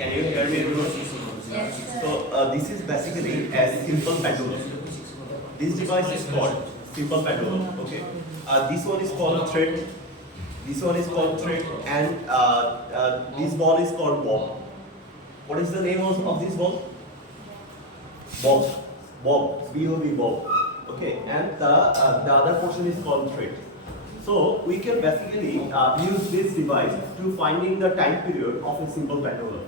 Can you hear me, everyone? Yes, sir. So this is basically a simple pendulum. This device is called simple pendulum. Okay. This one is called thread. This one is called thread, and this ball is called bob. What is the name of this ball? Bob. Bob. B-O-B. Bob. Okay. And the other portion is called thread. So we can basically use this device to finding the time period of a simple pendulum.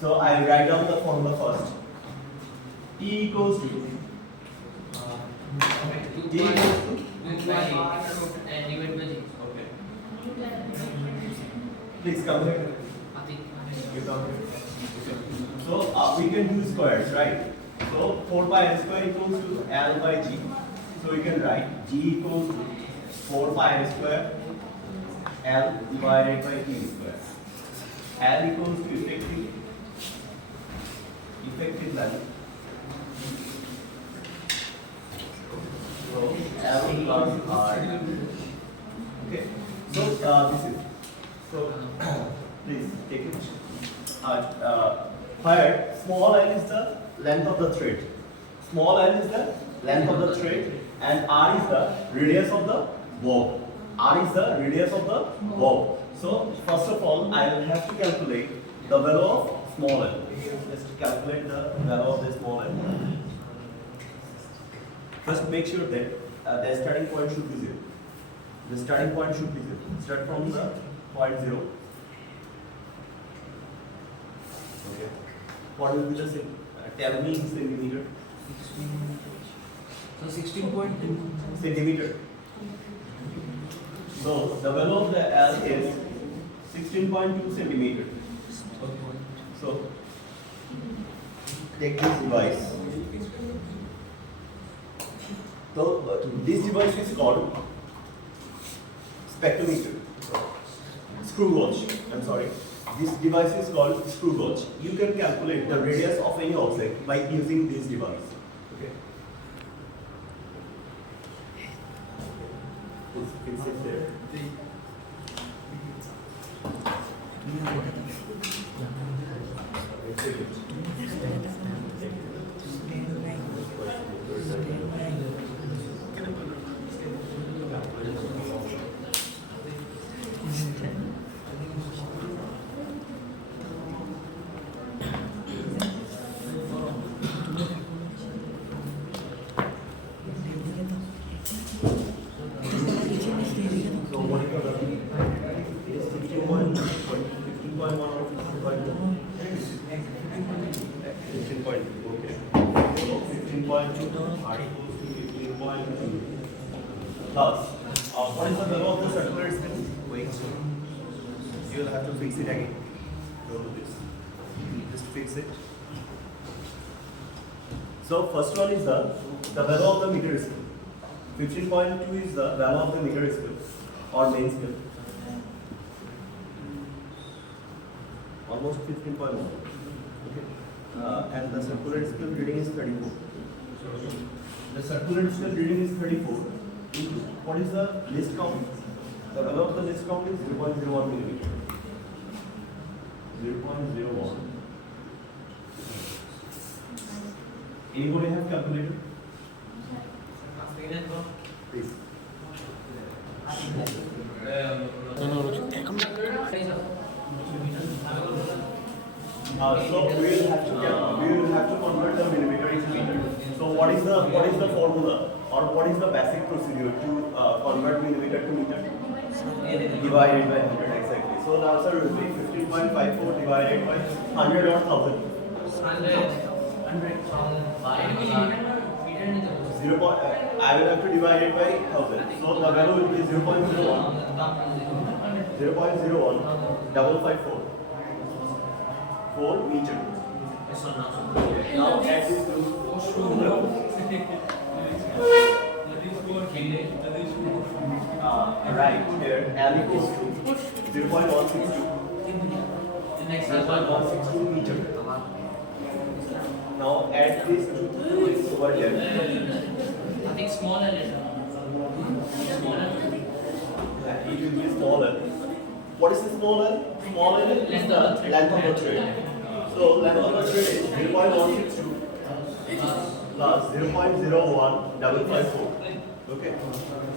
So I write down the formula first. T equals to T equals to okay. Please come here. You come here. So we can do squares, right? So 4 pi n square equals to L by G. So we can write G equals to 4 pi n square L divided by T square. L equals to effective length. So L plus R. Okay. So this is. So please take it. Here small l is the length of the thread. Small l is the length of the thread, and R is the radius of the bob. R is the radius of the bob. So first of all, I will have to calculate the value of small l. Just calculate the value of the small l. First, make sure that the starting point should be 0. The starting point should be 0. Start from the point 0. Okay. What will be the tell me in centimeter? So 16.2 Centimeter. So the value of the L is 16.2 centimeter. So take this device. So this device is called spectrometer. Screw gauge. I'm sorry. This device is called screw gauge. You can calculate the radius of any object by using this device. Okay. It sits there. So what is the value? It is 15.1 or 15.1? 15.2, okay. So 15.2 R equals to 15.2 plus. What is the value of the circular distance? Wait. You will have to fix it again. Don't do this. Just fix it. So first one is the value of the meter scale. 15.2 is the value of the meter scale or main scale. Almost 15.1. Okay. And the circular scale reading is 34. The circular scale reading is 34. What is the least count? The value of the least count is 0.01 millimeter. 0.01. Anybody have calculator? Please. So we will have to convert the millimeter into meter. So what is the formula or what is the basic procedure to convert millimeter to meter? Divided by 100 exactly. So the answer will be 15.54 divided by 100 or 1000. 0. I will have to divide it by 1000. So the value will be 0.01. 0.01 double 54 4 meter. Now add this to right here L equals to 0.162 meter. Now add this to over here. I think smaller letter. Smaller. It will be smaller. What is the smaller? Smaller is the length of the thread. So length of the thread is 0.162 plus 0.01554. Okay.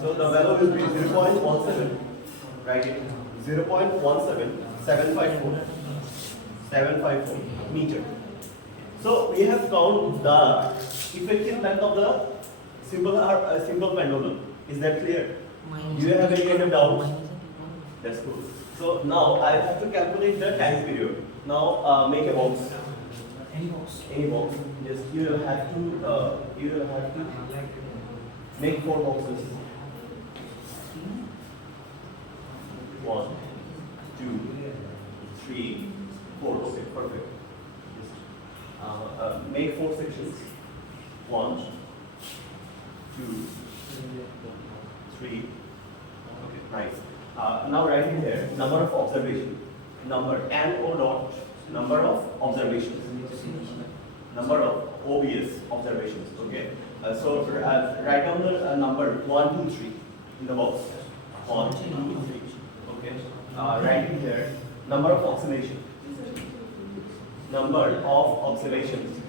So the value will be 0.17. Write it. 0.17754 meter. So we have found the effective length of the simple pendulum. Is that clear? Do you have any kind of doubt? That's cool. So now I have to calculate the time period. Now make a box. Any box. Just you will have to make 4 boxes. 1, 2, 3, 4. Okay, perfect. Just make 4 sections. 1, 2, 3. Okay, nice. Now write in here number of observations. Number NO dot number of observations. Number of obvious observations. Okay. So write down the number 1, 2, 3 in the box. 1, 2, 3. Okay. Write in here number of oscillations. Number of oscillations.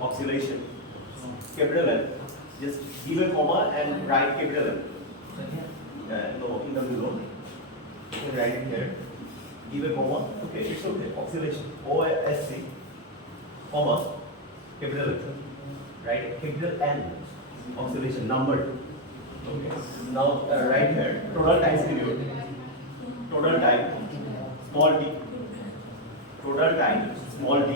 Oscillation. Capital N. Just give a comma and write capital N. No, in the middle. You can write it here. Give a comma. Okay, it's okay. Oscillation. OSC. Comma. Capital N. Right? Capital N. Oscillation. Number. Okay. Now write here. Total time period. Total time. Small t. Total time. Small t.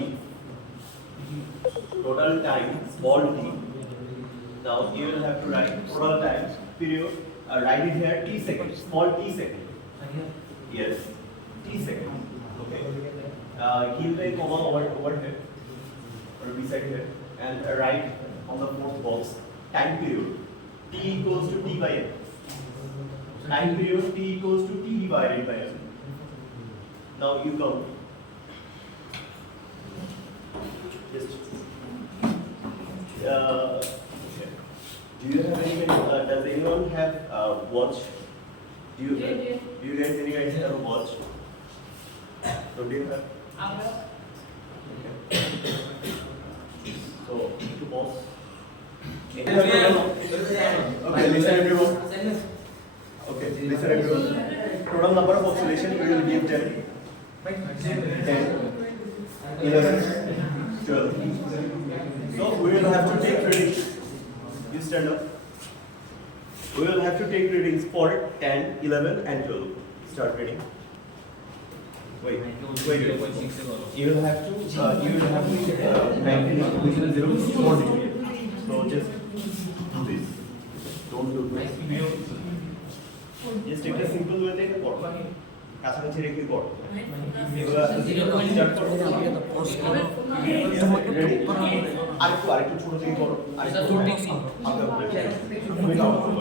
Total time. Small t. Now you will have to write total time period. Write it here t second, small t second. Yes, t second. Okay. Give a comma over here or beside here and write on the 4th box time period t equals to t by n. Time period t equals to t divided by n. Now you count. Just. Do you have any? Does anyone have watch? Do you guys any guys have a watch? So do you have? Okay. So to pause. Okay, listen everyone. Okay, listen everyone. Total number of oscillation we will give 10, 11, 12. So we will have to take readings. You stand up. We will have to take readings for 10, 11 and 12. Start reading. Wait. You will have to 19 equation 0 4 degree. So just do this. Don't do this. Just take a simple way take a board. কাছাকাছি রেখে বড় এগুলা start করো আরেকটু ছোট থেকে করো আরেকটু তুমি কাউন্ট করো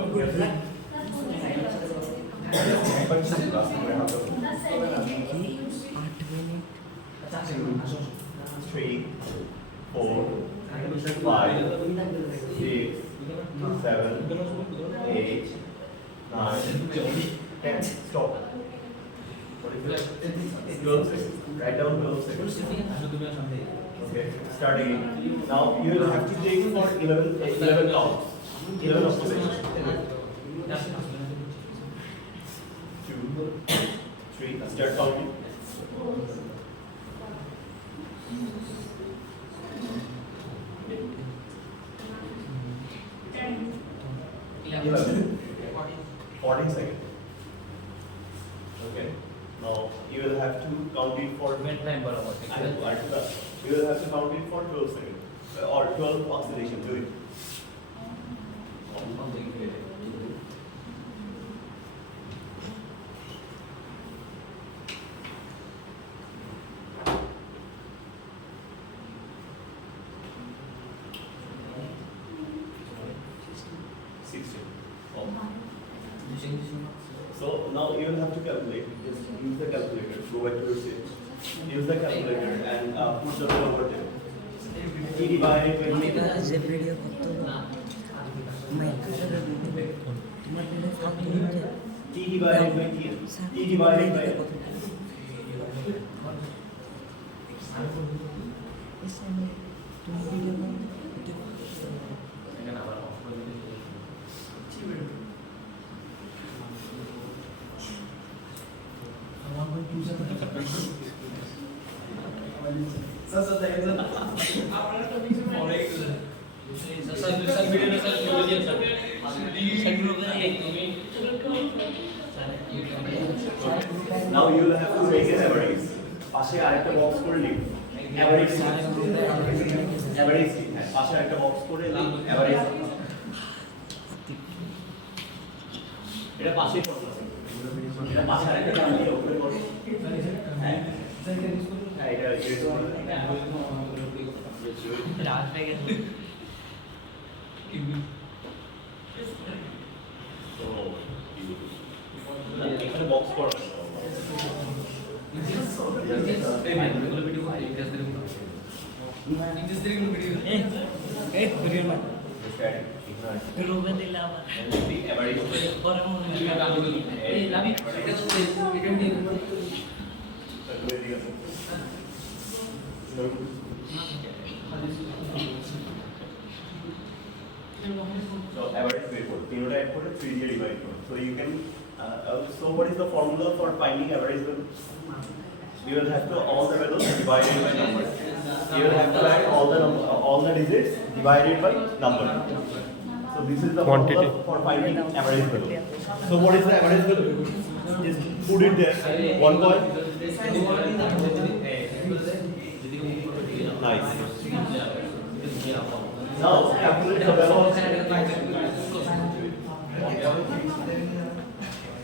3 4 5 6 7 8 9 10 stop. What is it? 12 seconds. Write down 12 seconds. Okay, start again. Now you will have to take for 11 counts. 11 observations. 2, 3, start counting. 11. 14 seconds. Okay. Now you will have to count it for. You will have to count it for 12 seconds or 12 oscillation. Do it. So now you will have to calculate. Just use the calculator. Go back to your seat. Use the calculator and put the value over there. T divided by T. T divided by T. T divided by Now you will have to make an average. পাশে আরেকটা box করে লিখ average average পাশে আরেকটা box করে লিখ average এটা পাশে করো এটা পাশে আরেকটা লিখ উপরে করো হ্যাঁ হ্যাঁ এটা রাত হয়ে গেছে তো এখানে বক্স করো So average weight for phenotype for 3 দিয়ে divide করো. So you can so what is the formula for finding average value? You will have to all the values divided by number. You will have to add all the digits divided by number. So this is the Quantity. formula for finding average value. So what is the average value? Just put it there. 1 point. Nice. Now calculate the value of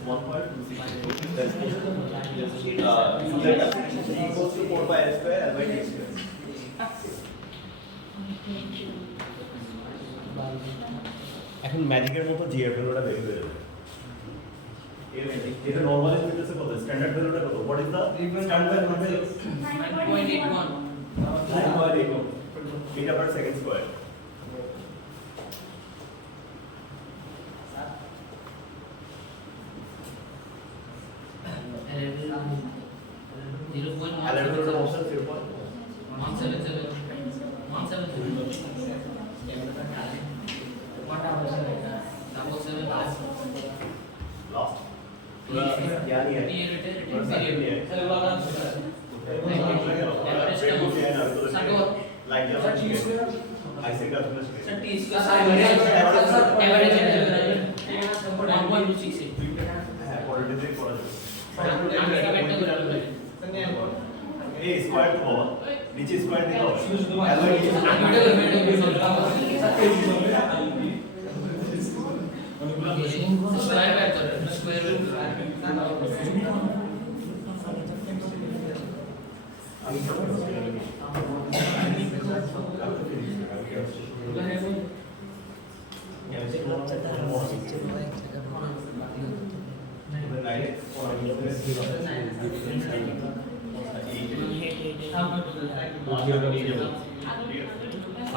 1.26 equals to 4 by s square L by t square. এখন ম্যাজিকের মতো জি এর ভ্যালুটা বের হয়ে যাবে এটা normally হইতেছে কত স্ট্যান্ডার্ড ভ্যালুটা কত what is the standard value 9.81 meter per second square square তো বাবা নিচে স্কয়ার দিতে হবে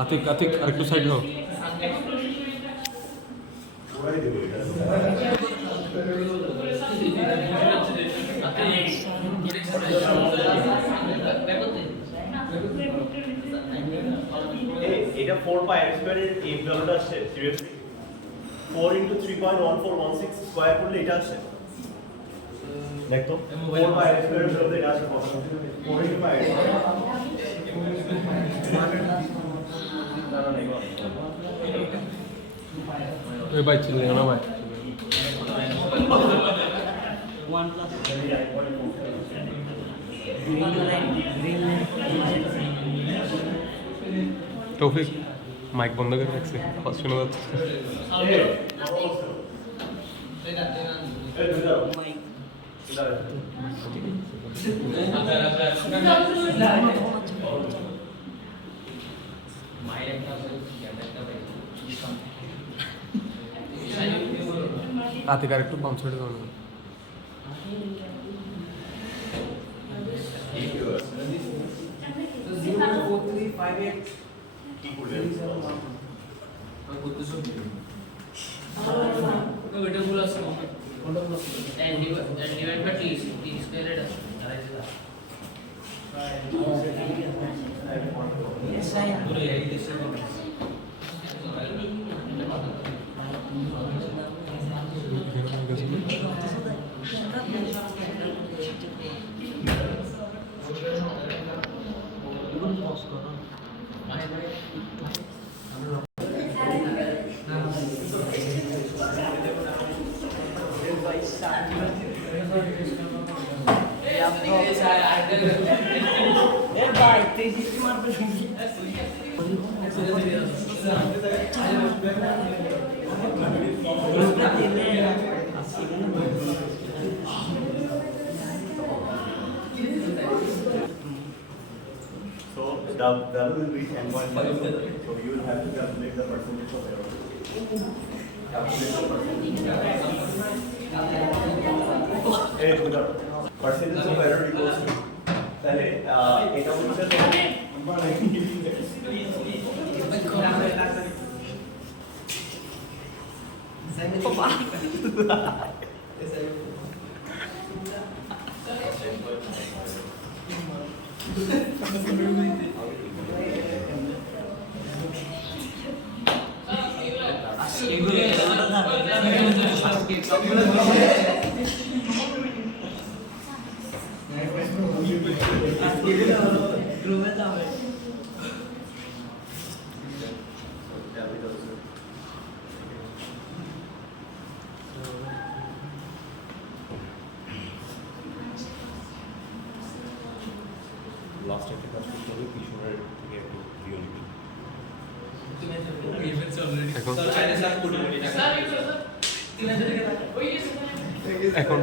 আতিক আতিক আরেকটু সাইড হও এটা 4 পাই r স্কয়ার এর এই ভ্যালুটা আসছে সিরিয়াসলি 4 into 3.1416 স্কয়ার করলে এটা আসছে দেখ তো 4 পাই r স্কয়ার এর ভ্যালু এটা আসছে 4 into পাই ওই ভাই ছিল না ভাই 1 plus তৌফিক মাইক বন্ধ করে রাখছে আওয়াজ শোনা যাচ্ছে আতিক আরেকটু বাম সাইডে দাও না Yes, I am. So the value will be 10.5. So you will have to calculate the percentage of error. Calculate the percentage of error equals to তাহলে এটা হচ্ছে last time the hospital Kishore থেকে একটু ভিডিও নিবি এখন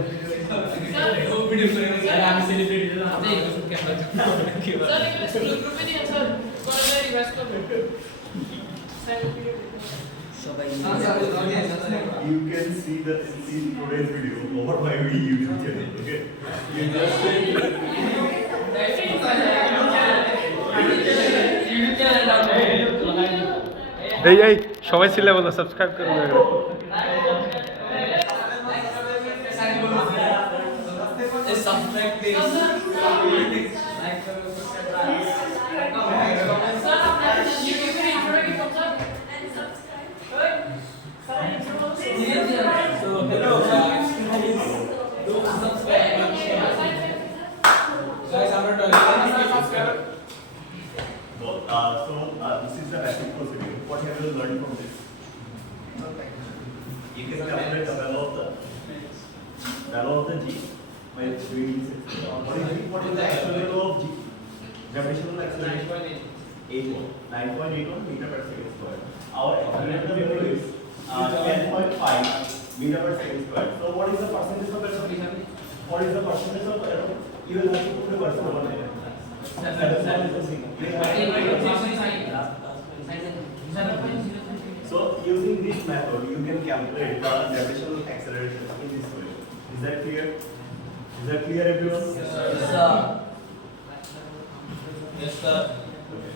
you can see the today's video over my YouTube channel. Okay, you just এই সবাই ছিলে বলো সাবস্ক্রাইব করে দেবে this is the basic procedure. What have you learned from this? You can calculate the value of the G by doing this. What is the actual value of G? Gravitational acceleration 9.81 meter per second square. Our actual value is 10.5 meter per second square. So what is the percentage of error? What is the percentage of error? You will have to put the percentage over there. So using this method, you can calculate the gravitational acceleration in this way. Is that clear? Is that clear, everyone? Yes, sir. Yes, sir. Okay.